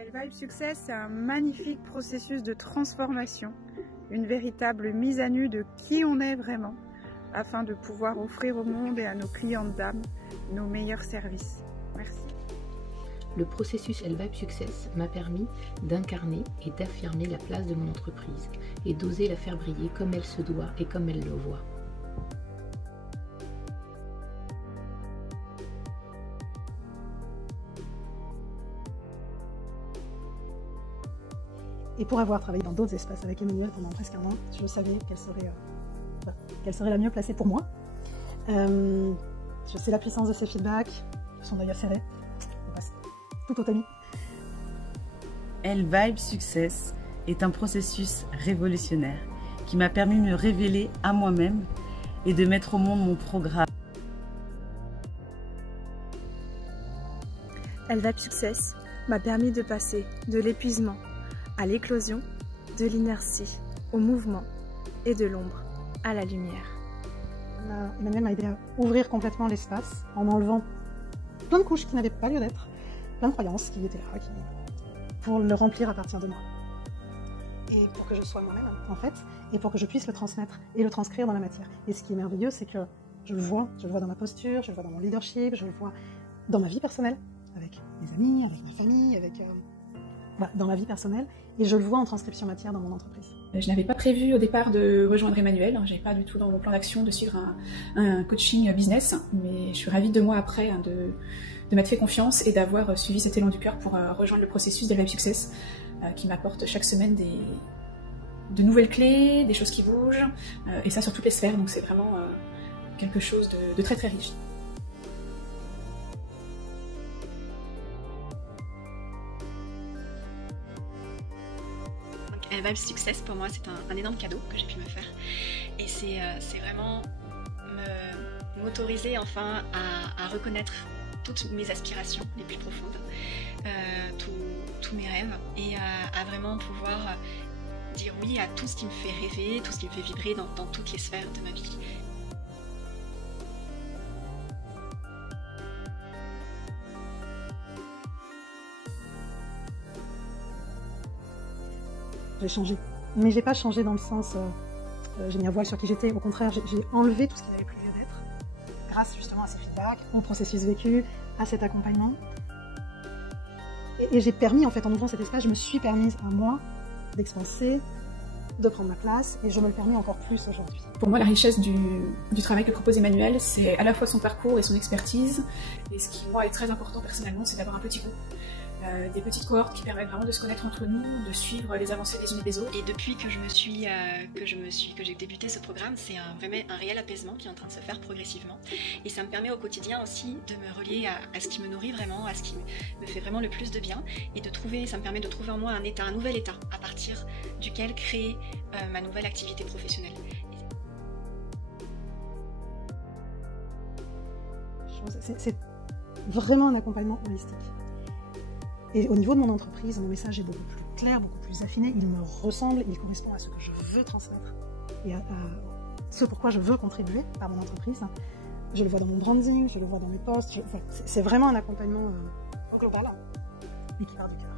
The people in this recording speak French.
Elvibe Success, c'est un magnifique processus de transformation, une véritable mise à nu de qui on est vraiment, afin de pouvoir offrir au monde et à nos clientes dames nos meilleurs services. Merci. Le processus Elvibe Success m'a permis d'incarner et d'affirmer la place de mon entreprise et d'oser la faire briller comme elle se doit et comme elle le voit. Et pour avoir travaillé dans d'autres espaces avec Emmanuel pendant presque un an, je savais qu'elle serait la mieux placée pour moi. Je sais la puissance de ses feedbacks, son œil acéré, on passe tout au tamis. Elvibe Success est un processus révolutionnaire qui m'a permis de me révéler à moi-même et de mettre au monde mon programme. Elvibe Success m'a permis de passer de l'épuisement à l'éclosion, de l'inertie au mouvement et de l'ombre à la lumière. Emmanuel m'a aidé à ouvrir complètement l'espace en enlevant plein de couches qui n'avaient pas lieu d'être, plein de croyances qui étaient là, pour le remplir à partir de moi. Et pour que je sois moi-même, en fait, et pour que je puisse le transmettre et le transcrire dans la matière. Et ce qui est merveilleux, c'est que je le vois dans ma posture, je le vois dans mon leadership, je le vois dans ma vie personnelle, avec mes amis, avec ma famille, dans ma vie personnelle, et je le vois en transcription matière dans mon entreprise. Je n'avais pas prévu au départ de rejoindre Emmanuel, je n'avais pas du tout dans mon plan d'action de suivre un coaching business, mais je suis ravie 2 mois après de m'être fait confiance et d'avoir suivi cet élan du cœur pour rejoindre le processus d'Elvibe Success, qui m'apporte chaque semaine de nouvelles clés, des choses qui bougent, et ça sur toutes les sphères, donc c'est vraiment quelque chose de très très riche. Elvibe Success, pour moi, c'est un énorme cadeau que j'ai pu me faire. Et c'est vraiment m'autoriser enfin à reconnaître toutes mes aspirations les plus profondes, tous mes rêves, et à vraiment pouvoir dire oui à tout ce qui me fait rêver, tout ce qui me fait vibrer dans toutes les sphères de ma vie. J'ai changé, mais j'ai pas changé dans le sens j'ai mis un voile sur qui j'étais, au contraire j'ai enlevé tout ce qui n'avait plus lieu d'être grâce justement à ces feedbacks, au processus vécu, à cet accompagnement, et j'ai permis en fait, en ouvrant cet espace, je me suis permise à moi d'expanser, de prendre ma place, et je me le permets encore plus aujourd'hui. Pour moi, la richesse du travail que propose Emmanuel, c'est à la fois son parcours et son expertise, et ce qui moi est très important personnellement, c'est d'avoir un petit groupe. Des petites cohortes qui permettent vraiment de se connaître entre nous, de suivre les avancées des unes et des autres. Et depuis que j'ai débuté ce programme, c'est un réel apaisement qui est en train de se faire progressivement. Et ça me permet au quotidien aussi de me relier à ce qui me nourrit vraiment, à ce qui me fait vraiment le plus de bien, et ça me permet de trouver en moi un nouvel état, à partir duquel créer ma nouvelle activité professionnelle. C'est vraiment un accompagnement holistique. Et au niveau de mon entreprise, mon message est beaucoup plus clair, beaucoup plus affiné, il me ressemble, il correspond à ce que je veux transmettre et à ce pourquoi je veux contribuer par mon entreprise. Je le vois dans mon branding, je le vois dans mes posts, c'est vraiment un accompagnement global et qui part du cœur.